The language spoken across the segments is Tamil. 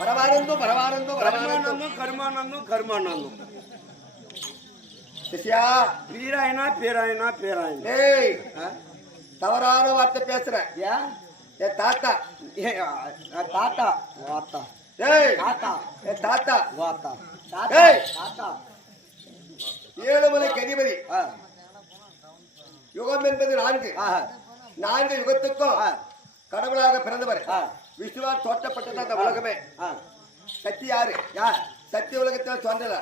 பரமானந்தம் பரமானந்தம் பரமானந்தம் கர்மானந்தம் கர்மானந்தம் கர்மானந்தம் சிஷ்யா. வீராயனா பேராயனா பேராயனா. டேய்? தவறான வார்த்தை பேசுற. ஏன்? என் தாத்தா. ஆ, தாத்தா. வாத்தா. டேய் தாத்தா. என் தாத்தா. வாத்தா. ஏய். தாத்தா ஏழுமலைக்கு அதிபதி ஆ, யுகம் என்பது நான்கு. நான்கு யுகத்துக்கும் கடவுளாக பிறந்தவர். விஷ்ணுவால் தோற்றப்பட்டது அந்த உலகமே சக்தி யாரு யார்? சக்தி உலகத்தில் தோன்றல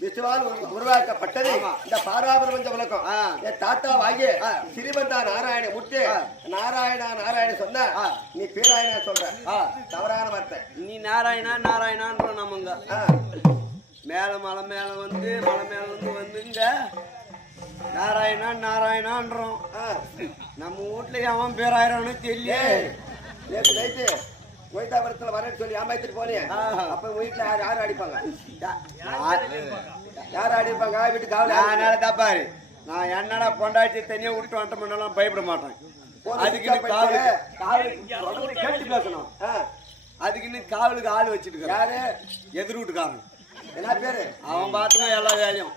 விஷ்ணுவால் உரு- உருவாக்கப்பட்டது. இந்த பாராபரமஞ்ச உலகம். என் தாத்தா வாங்கிய ஆ. சிறிபந்தா நாராயண முட்டு. நாராயணா நாராயண சொன்ன. நீ பேராயணா சொல்ற. தவறான வார்த்தை நீ நாராயணா நாராயணான்றோம் நம்மங்க ஆ. மேல மலை மேல வந்து மலை மேல வந்து வந்துங்க நாராயணா நாராயணான்றோம். நம்ம வீட்டுல அவன் பேராயிரம்னு தெரியல நேத்து நைட்டு கோயிட்டாபுரத்துல வரேன்னு சொல்லி ஏமாத்திட்டு போனே ஆ. அப்ப உங்க வீட்டுல யார் யார் அடிப்பாங்க? யார் அடிப்பாங்க? வீட்டு காவல நான் தப்பாரு நான் என்னடா பொண்டாட்டி தனியா விட்டு வந்துட்ட முன்னெல்லாம் பயப்பட மாட்டேன். அதுக்கு காவலு காவலுக்கு சொல்றதை கேட்டு பேசணும். அதுக்கு இன்னும் காவலுக்கு ஆள் வச்சுட்டு. யாரு? எதிர் வீட்டுக்காரன். என்ன பேரு? அவன் பார்த்துக்க எல்லா வேலையும்.